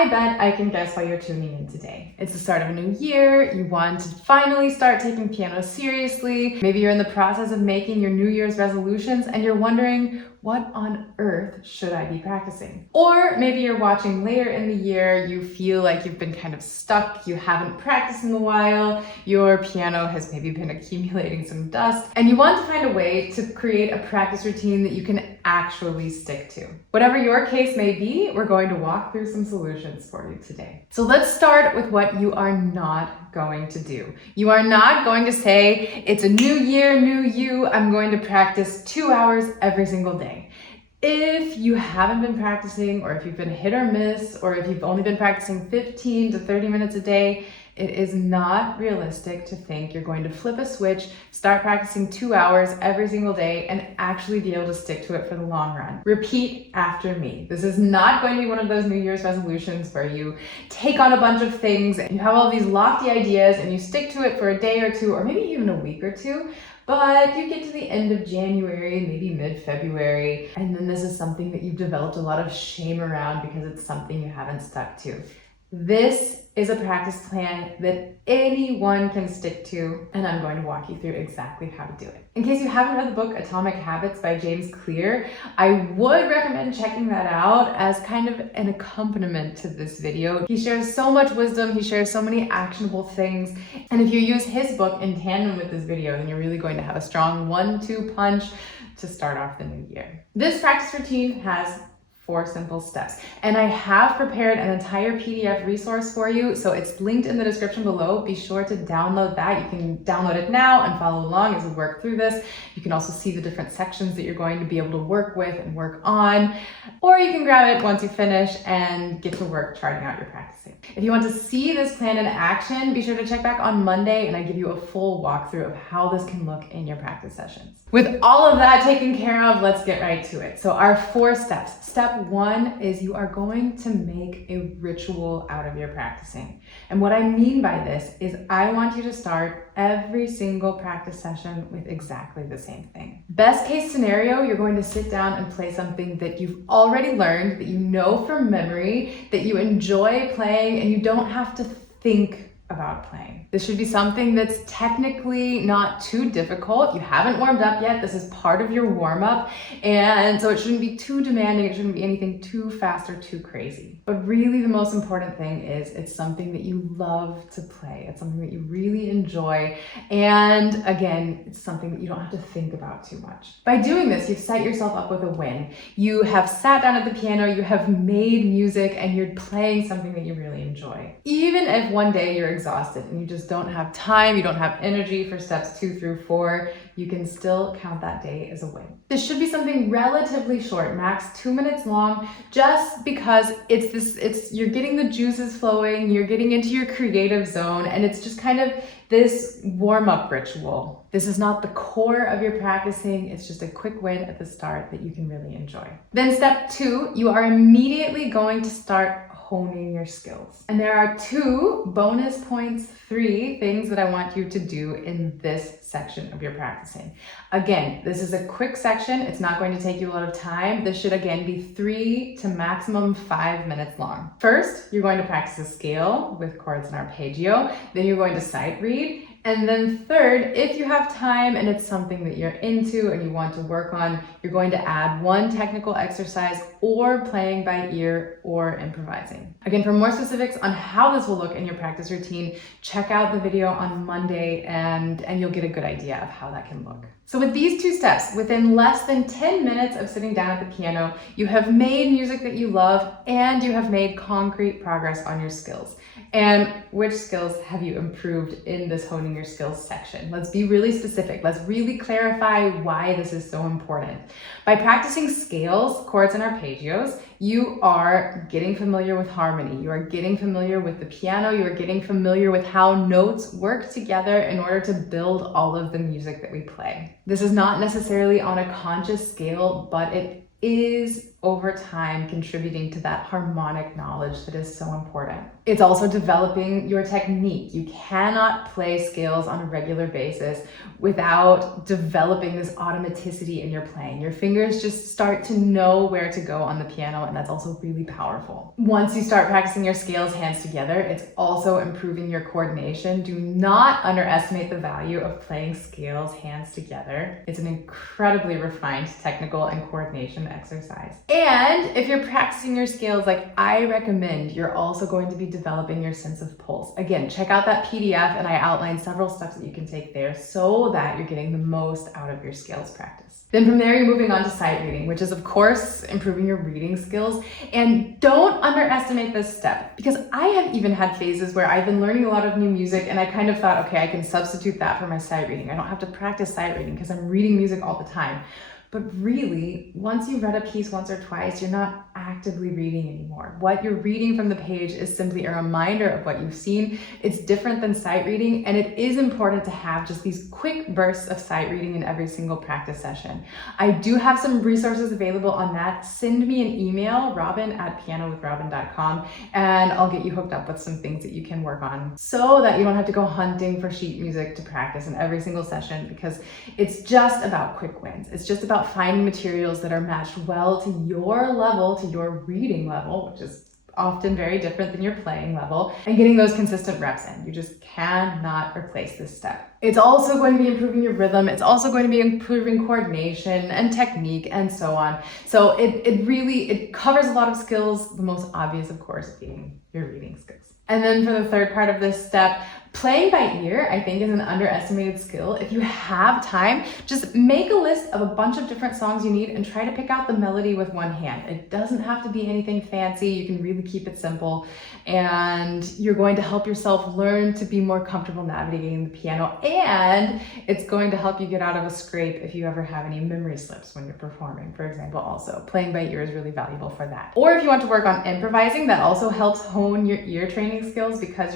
I bet I can guess why you're tuning in today. It's the start of a new year, you want to finally start taking piano seriously. Maybe you're in the process of making your New Year's resolutions and you're wondering, what on earth should I be practicing? Or maybe you're watching later in the year, you feel like you've been kind of stuck, you haven't practiced in a while, your piano has maybe been accumulating some dust, and you want to find a way to create a practice routine that you can actually stick to. Whatever your case may be, we're going to walk through some solutions for you today. So let's start with what you are not going to do. You are not going to say, it's a new year, new you, I'm going to practice 2 hours every single day. If you haven't been practicing, or if you've been hit or miss, or if you've only been practicing 15 to 30 minutes a day, it is not realistic to think you're going to flip a switch, start practicing 2 hours every single day, and actually be able to stick to it for the long run. Repeat after me. This is not going to be one of those New Year's resolutions where you take on a bunch of things and you have all these lofty ideas and you stick to it for a day or two, or maybe even a week or two. But you get to the end of January, maybe mid-February, and then this is something that you've developed a lot of shame around because it's something you haven't stuck to. This is a practice plan that anyone can stick to, and I'm going to walk you through exactly how to do it. In case you haven't read the book Atomic Habits by James Clear, I would recommend checking that out as kind of an accompaniment to this video. He shares so much wisdom, he shares so many actionable things, and if you use his book in tandem with this video, then you're really going to have a strong 1-2 punch to start off the new year. This practice routine has 4 simple steps. And I have prepared an entire PDF resource for you, so it's linked in the description below. Be sure to download that. You can download it now and follow along as we work through this. You can also see the different sections that you're going to be able to work with and work on, or you can grab it once you finish and get to work charting out your practicing. If you want to see this plan in action, be sure to check back on Monday and I give you a full walkthrough of how this can look in your practice sessions. With all of that taken care of, let's get right to it. So our 4 steps. Step 1 is you are going to make a ritual out of your practicing. And what I mean by this is I want you to start every single practice session with exactly the same thing. Best case scenario, you're going to sit down and play something that you've already learned, that you know from memory, that you enjoy playing, and you don't have to think about playing. This should be something that's technically not too difficult. You haven't warmed up yet. This is part of your warm-up. And so it shouldn't be too demanding. It shouldn't be anything too fast or too crazy. But really the most important thing is it's something that you love to play. It's something that you really enjoy. And again, it's something that you don't have to think about too much. By doing this, you've set yourself up with a win. You have sat down at the piano, you have made music, and you're playing something that you really enjoy. Even if one day you're exhausted and you just don't have time, you don't have energy for steps 2 through 4, you can still count that day as a win. This should be something relatively short, max 2 minutes long, just because you're getting the juices flowing, you're getting into your creative zone, and it's just kind of this warm-up ritual. This is not the core of your practicing, it's just a quick win at the start that you can really enjoy. Then step 2, you are immediately going to start honing your skills. And there are 2 bonus points, 3 things that I want you to do in this section of your practicing. Again, this is a quick section. It's not going to take you a lot of time. This should again be 3 to maximum 5 minutes long. First, you're going to practice a scale with chords and arpeggio. Then you're going to sight read. And then third, if you have time and it's something that you're into and you want to work on, you're going to add 1 technical exercise or playing by ear or improvising. Again, for more specifics on how this will look in your practice routine, check out the video on Monday and you'll get a good idea of how that can look. So with these 2 steps, within less than 10 minutes of sitting down at the piano, you have made music that you love and you have made concrete progress on your skills. And which skills have you improved in this honing your skills section? Let's be really specific. Let's really clarify why this is so important. By practicing scales, chords, and arpeggios, you are getting familiar with harmony. You are getting familiar with the piano. You are getting familiar with how notes work together in order to build all of the music that we play. This is not necessarily on a conscious scale, but it is over time contributing to that harmonic knowledge that is so important. It's also developing your technique. You cannot play scales on a regular basis without developing this automaticity in your playing. Your fingers just start to know where to go on the piano, and that's also really powerful. Once you start practicing your scales hands together, it's also improving your coordination. Do not underestimate the value of playing scales hands together. It's an incredibly refined technical and coordination exercise. And if you're practicing your scales like I recommend, you're also going to be developing your sense of pulse. Again, check out that PDF, and I outlined several steps that you can take there so that you're getting the most out of your scales practice. Then from there, you're moving on to sight reading, which is of course improving your reading skills. And don't underestimate this step, because I have even had phases where I've been learning a lot of new music and I kind of thought, okay, I can substitute that for my sight reading. I don't have to practice sight reading because I'm reading music all the time. But really, once you've read a piece once or twice, you're not actively reading anymore. What you're reading from the page is simply a reminder of what you've seen. It's different than sight reading, and it is important to have just these quick bursts of sight reading in every single practice session. I do have some resources available on that. Send me an email, robin@pianowithrobin.com, and I'll get you hooked up with some things that you can work on so that you don't have to go hunting for sheet music to practice in every single session, because it's just about quick wins. It's just about finding materials that are matched well to your level, to your reading level, which is often very different than your playing level, and getting those consistent reps in. You just cannot replace this step. It's also going to be improving your rhythm. It's also going to be improving coordination and technique and so on. So it covers a lot of skills, the most obvious, of course, being your reading skills. And then for the third part of this step, playing by ear, I think, is an underestimated skill. If you have time, just make a list of a bunch of different songs you need and try to pick out the melody with one hand. It doesn't have to be anything fancy. You can really keep it simple. And you're going to help yourself learn to be more comfortable navigating the piano. And it's going to help you get out of a scrape if you ever have any memory slips when you're performing, for example. Also, playing by ear is really valuable for that. Or if you want to work on improvising, that also helps hone your ear training skills, because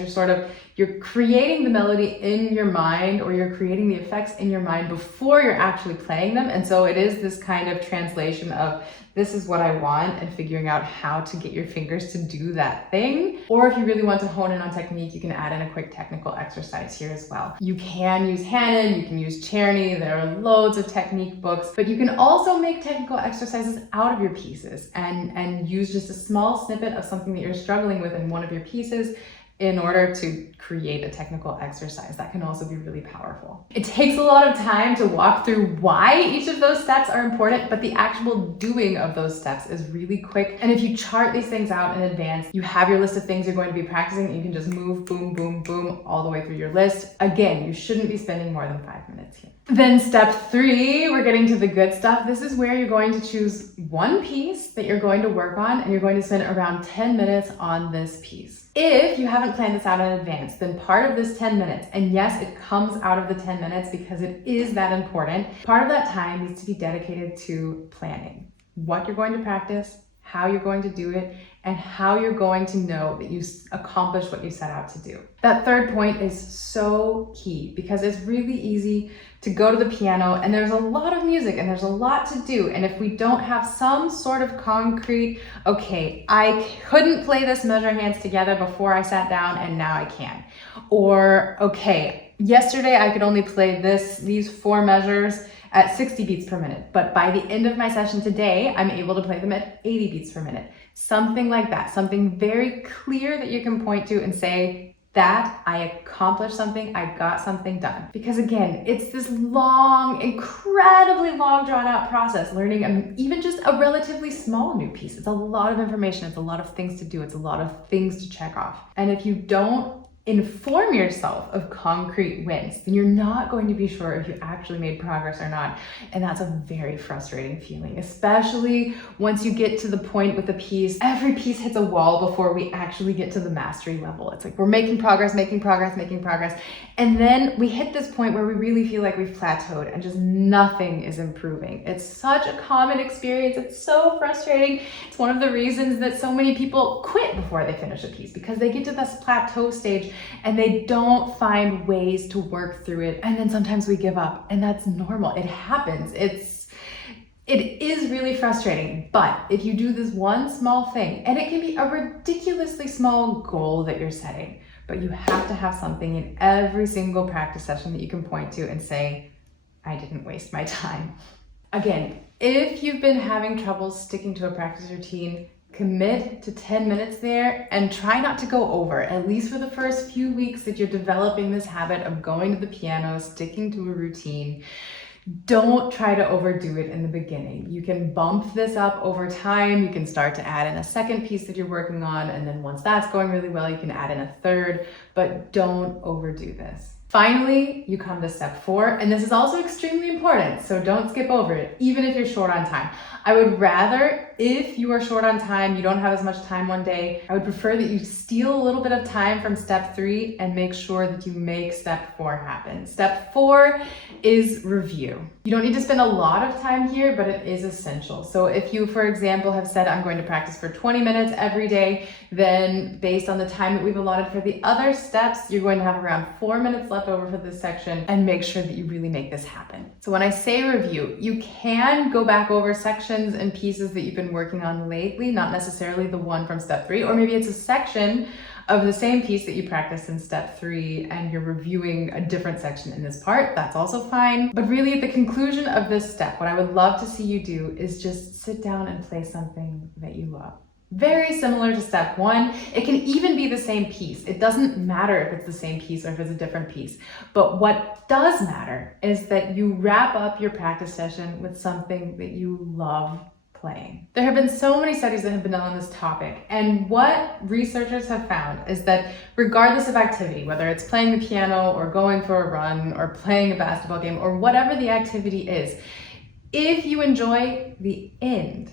you're creating the melody in your mind, or you're creating the effects in your mind before you're actually playing them. And so it is this kind of translation of, this is what I want, and figuring out how to get your fingers to do that thing. Or if you really want to hone in on technique, you can add in a quick technical exercise here as well. You can use Hanon, you can use Czerny, there are loads of technique books, but you can also make technical exercises out of your pieces and use just a small snippet of something that you're struggling with in one of your pieces in order to create a technical exercise. That can also be really powerful. It takes a lot of time to walk through why each of those steps are important, but the actual doing of those steps is really quick. And if you chart these things out in advance, you have your list of things you're going to be practicing, and you can just move, boom, boom, boom, all the way through your list. Again, you shouldn't be spending more than 5 minutes here. Then step 3, we're getting to the good stuff. This is where you're going to choose one piece that you're going to work on, and you're going to spend around 10 minutes on this piece. If you haven't planned this out in advance, then part of this 10 minutes, and yes, it comes out of the 10 minutes because it is that important, part of that time needs to be dedicated to planning what you're going to practice, how you're going to do it, and how you're going to know that you accomplished what you set out to do. That third point is so key, because it's really easy to go to the piano and there's a lot of music and there's a lot to do. And if we don't have some sort of concrete, okay, I couldn't play this measure hands together before I sat down and now I can. Or, okay, yesterday I could only play these 4 measures at 60 beats per minute, but by the end of my session today, I'm able to play them at 80 beats per minute. Something like that, something very clear that you can point to and say, that I accomplished something, I got something done. Because again, it's this long, incredibly long drawn out process, learning even just a relatively small new piece. It's a lot of information, it's a lot of things to do, it's a lot of things to check off. And if you don't inform yourself of concrete wins, then you're not going to be sure if you actually made progress or not. And that's a very frustrating feeling, especially once you get to the point with the piece. Every piece hits a wall before we actually get to the mastery level. It's like we're making progress, making progress, making progress. And then we hit this point where we really feel like we've plateaued and just nothing is improving. It's such a common experience. It's so frustrating. It's one of the reasons that so many people quit before they finish a piece, because they get to this plateau stage and they don't find ways to work through it. And then sometimes we give up, and that's normal. It happens. It is really frustrating, but if you do this one small thing, and it can be a ridiculously small goal that you're setting, but you have to have something in every single practice session that you can point to and say, I didn't waste my time. Again, if you've been having trouble sticking to a practice routine, commit to 10 minutes there and try not to go over, at least for the first few weeks that you're developing this habit of going to the piano, sticking to a routine. Don't try to overdo it in the beginning. You can bump this up over time. You can start to add in a second piece that you're working on, and then once that's going really well, you can add in a third, but don't overdo this. Finally, you come to step 4, and this is also extremely important, so don't skip over it, even if you're short on time. I would rather, if you are short on time, you don't have as much time one day, I would prefer that you steal a little bit of time from step 3 and make sure that you make step 4 happen. Step 4 is review. You don't need to spend a lot of time here, but it is essential. So if you, for example, have said, I'm going to practice for 20 minutes every day, then based on the time that we've allotted for the other steps, you're going to have around 4 minutes left over for this section, and make sure that you really make this happen. So when I say review, you can go back over sections and pieces that you've been working on lately, not necessarily the one from step 3, or maybe it's a section of the same piece that you practiced in step 3 and you're reviewing a different section in this part. That's also fine. But really at the conclusion of this step, what I would love to see you do is just sit down and play something that you love. Very similar to step 1. It can even be the same piece. It doesn't matter if it's the same piece or if it's a different piece. But what does matter is that you wrap up your practice session with something that you love playing. There have been so many studies that have been done on this topic, and what researchers have found is that regardless of activity, whether it's playing the piano or going for a run or playing a basketball game or whatever the activity is, if you enjoy the end,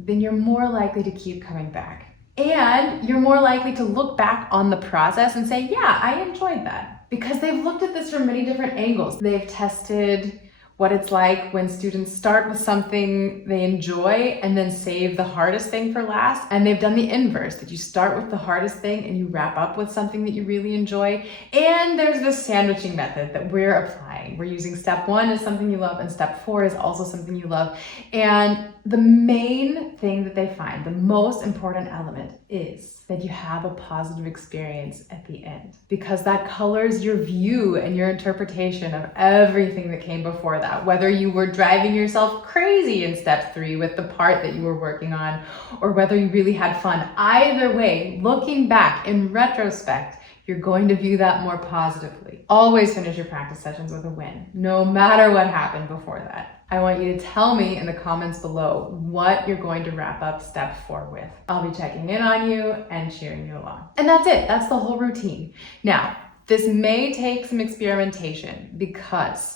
then you're more likely to keep coming back. And you're more likely to look back on the process and say, yeah, I enjoyed that. Because they've looked at this from many different angles. They've tested what it's like when students start with something they enjoy and then save the hardest thing for last. And they've done the inverse, that you start with the hardest thing and you wrap up with something that you really enjoy. And there's this sandwiching method that we're applying. We're using step 1 is something you love and step 4 is also something you love. And the main thing that they find, the most important element, is that you have a positive experience at the end, because that colors your view and your interpretation of everything that came before that. Whether you were driving yourself crazy in step 3 with the part that you were working on, or whether you really had fun. Either way, looking back in retrospect, you're going to view that more positively. Always finish your practice sessions with a win, no matter what happened before that. I want you to tell me in the comments below what you're going to wrap up step 4 with. I'll be checking in on you and cheering you along. And that's it, that's the whole routine. Now, this may take some experimentation because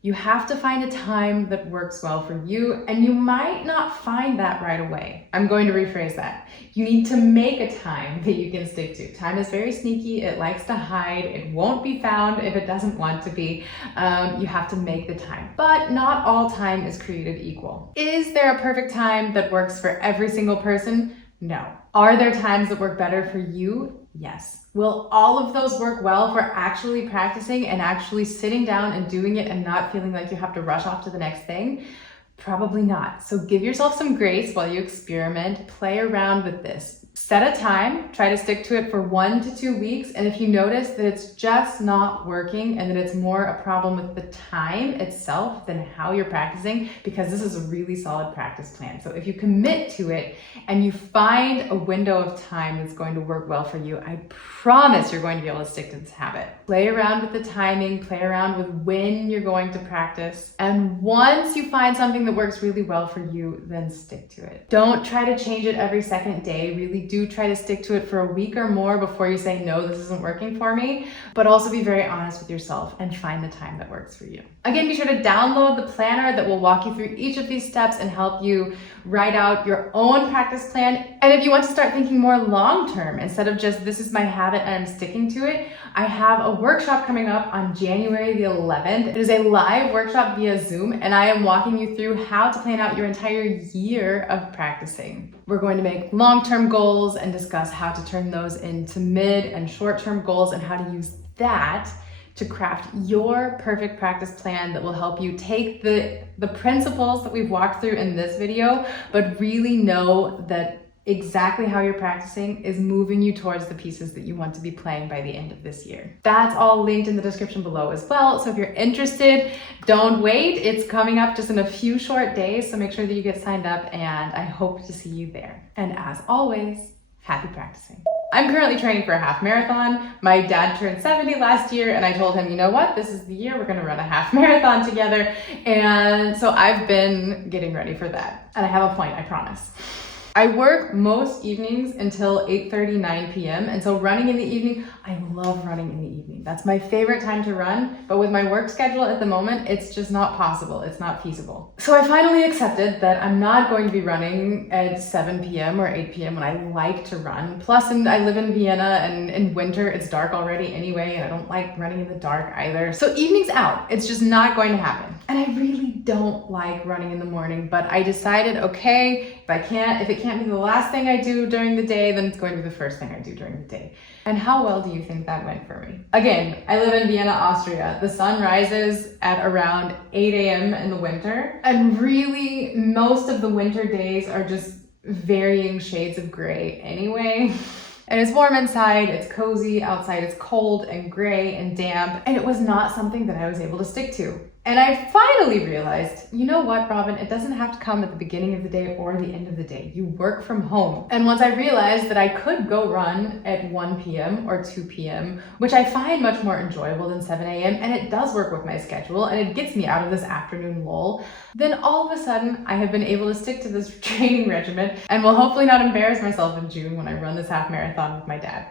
you have to find a time that works well for you, and you might not find that right away. I'm going to rephrase that. You need to make a time that you can stick to. Time is very sneaky, it likes to hide, it won't be found if it doesn't want to be. You have to make the time. But not all time is created equal. Is there a perfect time that works for every single person? No. Are there times that work better for you? Yes. Will all of those work well for actually practicing and actually sitting down and doing it and not feeling like you have to rush off to the next thing? Probably not. So give yourself some grace while you experiment, play around with this. Set a time, try to stick to it for 1 to 2 weeks, and if you notice that it's just not working and that it's more a problem with the time itself than how you're practicing, because this is a really solid practice plan. So if you commit to it and you find a window of time that's going to work well for you, I promise you're going to be able to stick to this habit. Play around with the timing, play around with when you're going to practice, and once you find something that works really well for you, then stick to it. Don't try to change it every second day. Really do try to stick to it for a week or more before you say, no, this isn't working for me, but also be very honest with yourself and find the time that works for you. Again, be sure to download the planner that will walk you through each of these steps and help you write out your own practice plan. And if you want to start thinking more long-term, instead of just, this is my habit and I'm sticking to it, I have a workshop coming up on January the 11th. It is a live workshop via Zoom, and I am walking you through how to plan out your entire year of practicing. We're going to make long-term goals and discuss how to turn those into mid and short-term goals and how to use that to craft your perfect practice plan that will help you take the the principles that we've walked through in this video, but really know that exactly how you're practicing is moving you towards the pieces that you want to be playing by the end of this year. That's all linked in the description below as well. So if you're interested, don't wait. It's coming up just in a few short days. So make sure that you get signed up, and I hope to see you there. And as always, happy practicing. I'm currently training for a half marathon. My dad turned 70 last year, and I told him, you know what, this is the year we're gonna run a half marathon together. And so I've been getting ready for that. And I have a point, I promise. I work most evenings until 8:30, 9 p.m. And so running in the evening, I love running in the evening. That's my favorite time to run. But with my work schedule at the moment, it's just not possible. It's not feasible. So I finally accepted that I'm not going to be running at 7 p.m. or 8 p.m. when I like to run. Plus, I live in Vienna, and in winter, it's dark already anyway, and I don't like running in the dark either. So evening's out. It's just not going to happen. And I really don't like running in the morning, but I decided, okay, if it can't be the last thing I do during the day, then it's going to be the first thing I do during the day. And how well do you think that went for me? Again, I live in Vienna, Austria. The sun rises at around 8 a.m. in the winter. And really, most of the winter days are just varying shades of gray anyway. And it's warm inside, it's cozy, outside it's cold and gray and damp, and it was not something that I was able to stick to. And I finally realized, you know what, Robin, it doesn't have to come at the beginning of the day or the end of the day. You work from home. And once I realized that I could go run at 1 p.m. or 2 p.m., which I find much more enjoyable than 7 a.m., and it does work with my schedule, and it gets me out of this afternoon lull, then all of a sudden I have been able to stick to this training regimen and will hopefully not embarrass myself in June when I run this half marathon with my dad.